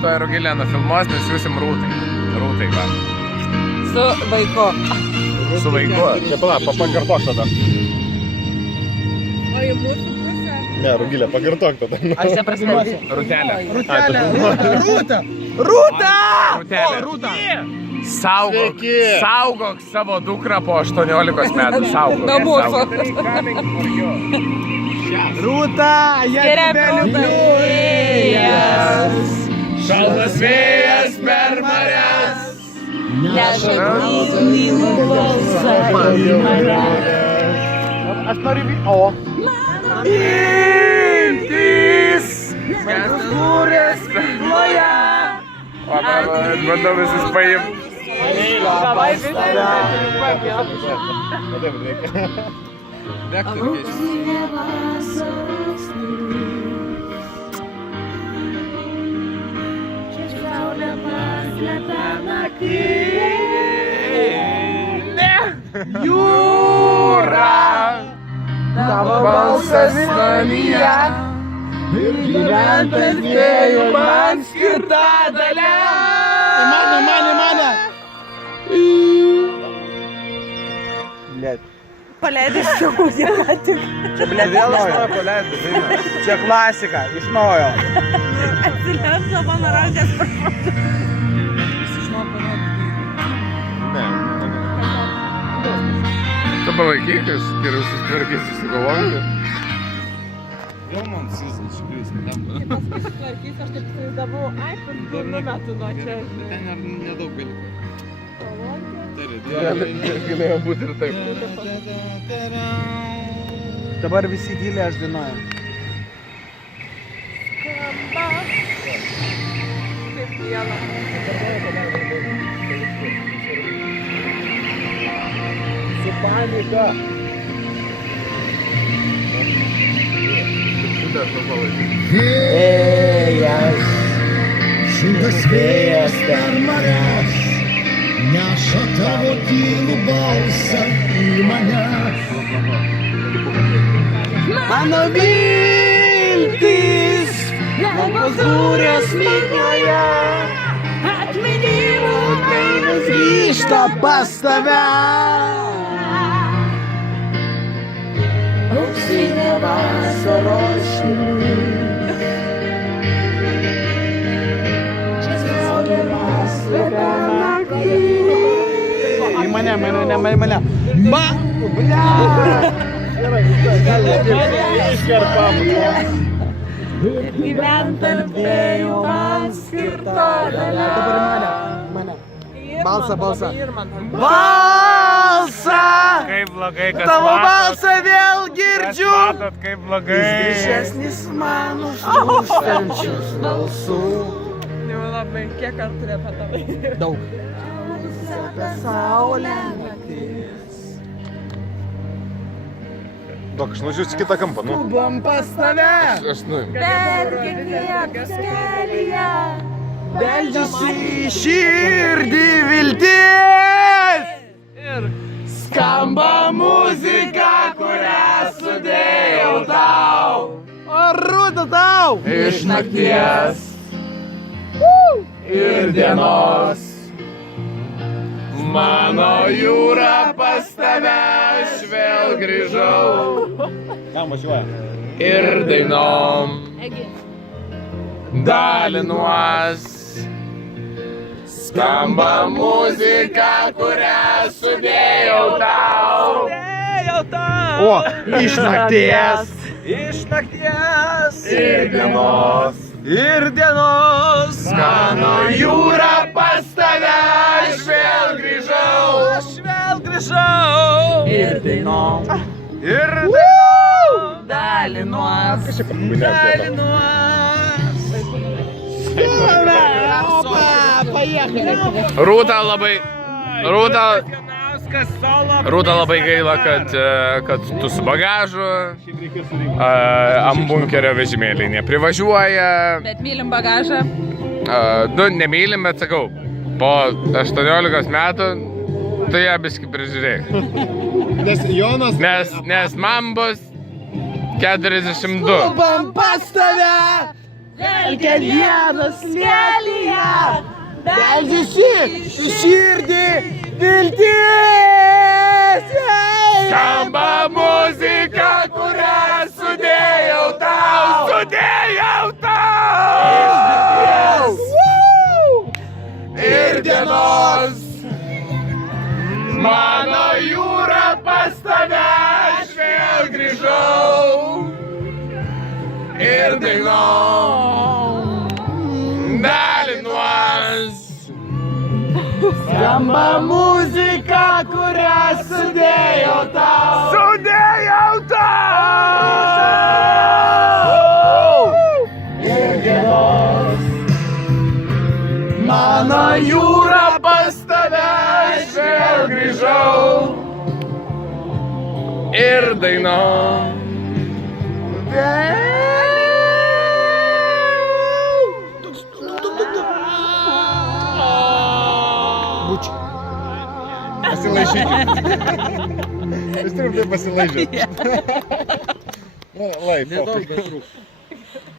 tuo Rugilė nufilmuos, mes siūsim Rūtai. Rūtai, va. Su vaiku. Su vaiku. Čia pala, pakartok tada. O į mūsų pusę? Ne, Rugilė, pakartok tada. Aš neprasiliuosiu. Rūtelė. Rūtelė. Rūta. Rūta! O, Rūta. Saugok savo dukrą po 18 metų. Saugok. Nuo mūsų. Rūta, Skiria vėjas. Šaltas vėjas per marias. Neša tylų balsą į mane. Aš noriu o. Mintys. Skęstas būrės ploja. O, bandau visus paimti. Davai visą. Jūra, tavo balsas manyje ir gyventas dviejų man skirta dalia. Mane. Paleidai šią muziką tik. Čia, blėt, vėl iš naujo paleidai dainą. Čia klasika, iš naujo. Atsilenso mano rankas per Tu palaikyk, aš geriau susitvarkysiu su galvoju. Jau man susas iškris, netampa. Paskui sutvarkys, aš taip įsivaizdavau, ai, kur numetu nuo čia. Ten nedaug beliko. Galėjo būti ir taip. Dabar visi giliai aš dainuoju. Skamba. Kaip viena. Su panika. Vėjas, šiltas vėjas per marias, neša tavo tylų balsą į mane. Mano viltis, lengvas būrės minioje, atminimų meilės grįžta pas tave. Auksinė vasaros širdis, čia saulėmas slepia naktį. Į mane. Ba! Blia! Iškerpam. Gyvent tarp dviejų man skirta dalia. Dabar į mane. Balsą. Balsą! Balsą! Kaip blogai, kas Tavo matot. balsą vėl girdžiu. Matot, kaip blogai. Grįžesnis man už tūkstančius balsų. Jau labai, kiek kartų repetavai? Daug. Apie saulę naktis. Dok, aš nužiūrėsiu kitą kampą, nu. Skubam pas tave. Aš nu. Per kiekvieną kelyje. Beldžiasi į širdį viltis. Ir Skamba muzika, kurią sudėjau tau. O Rūta tau. Iš nakties ir dienos mano jūra pas tave aš vėl grįžau Kam važiuoja? ir dainom dalinuos. Skamba muzika, kurią sudėjau tau. O, iš nakties. Ir dienos. Mano jūra pas tave aš vėl grįžau. Ir dainom. Dalinuos. Rūta labai gaila, kad tu su bagažu ant bunkerio vežimėlį neprivažiuoja. Bet mylim bagažą. Nu, nemylim, bet sakau, po 18 metų tu ją biskį prižiūrėk. Nes Jonas... Nes man bus 42. Skubam pas tave. Kiekvienas smėlyje. Beldžiasi į širdį vilties. Skamba muzika, kurią sudėjau tau. Sudėjau tau. Ir dienos mano jūra pas tave aš vėl grįžau. Ir dainom dalinuos. Skamba muzika, kurią sudėjau tau. Sudėjau tau. Ir dienos mano jūra Pas tave aš vėl grįžau. Ir dainom Pasilaižykit. Jūs turim tai pasilaižyti. Lai, Nedaug, bet trūks.